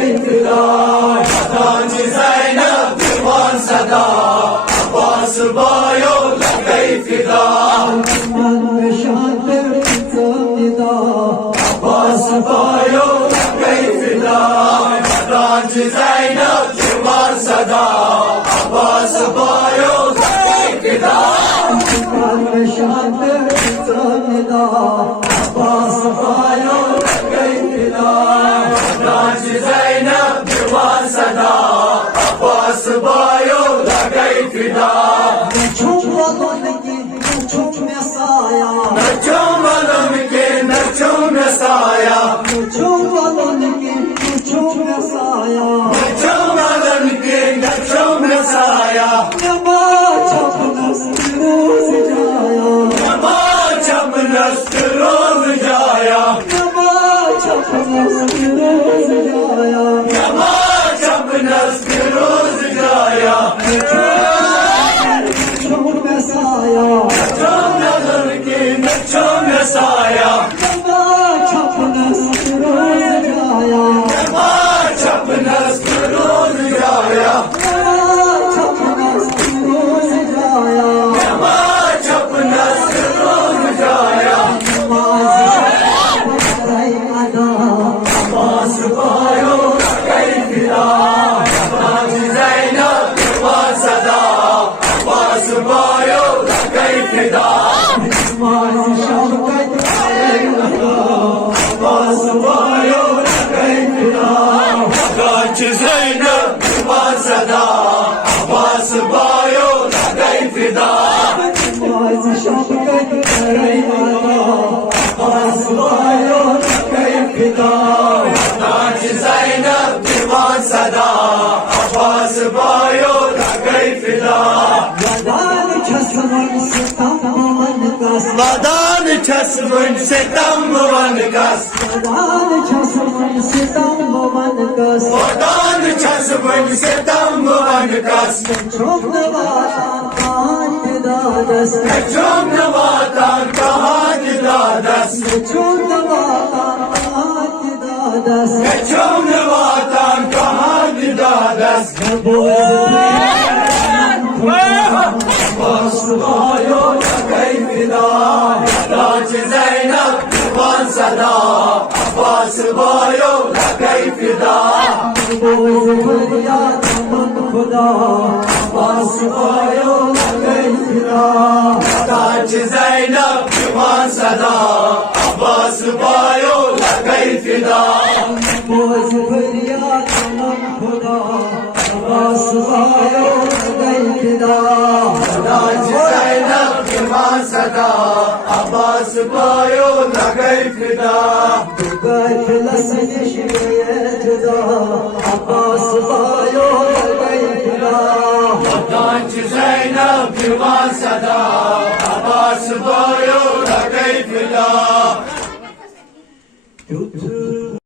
गई फिदा दांची ज़ैनब दीवान सदा अब्बास बायो लग गई फिदा अब्बास बायो लग गई फिदा दांची ज़ैनब दीवान सदा अब्बास बायो लग गई फिदा अब्बास बायो लग गई फिदा दांची ज़ैनब दीवान सदा अब्बास बायो लग गई फिदा नचो मलम के नचो में साया नचो मलम के नचो में साया नचो मलम के नचो में साया नमाज रोज जाया नमाज रोज जाया नमाज रोज जाया नमाज रोज जाया नचो में साया नचो मलम के नचो में साया नमाज रोज जाया नमाज रोज जाया अब्बास बायो लग गई फिदा दांची ज़ैनब दीवान सदा अब्बास बायो लग गई फिदा अब्बास बायो लग गई फिदा दांची ज़ैनब दीवान सदा अब्बास बायो लग गई फिदा अब्बास बायो लग गई फिदा दांची ज़ैनब दीवान सदा अब्बास बायो लग गई फिदा वदान छसवन सितम वन कस वदान छसवन सितम वन कस वदान छसवन सितम वन कस चुम नवातान दादस चुम नवातान कहाज दादस चुम नवातान दादस चुम नवातान कहाज दादस अब्बास बायो लग गई फिदा दांची ज़ैनब दीवान सदा अब्बास बायो लग गई फिदा अब्बास बायो लग गई फिदा दांची ज़ैनब दीवान सदा अब्बास बायो लग गई फिदा अब्बास बायो लग गई फिदा दांची ज़ैनब दीवान सदा अब्बास बायो लग गई फिदा अब्बास बायो लग गई फिदा दांची ज़ैनब दीवान सदा अब्बास बायो लग गई फिदा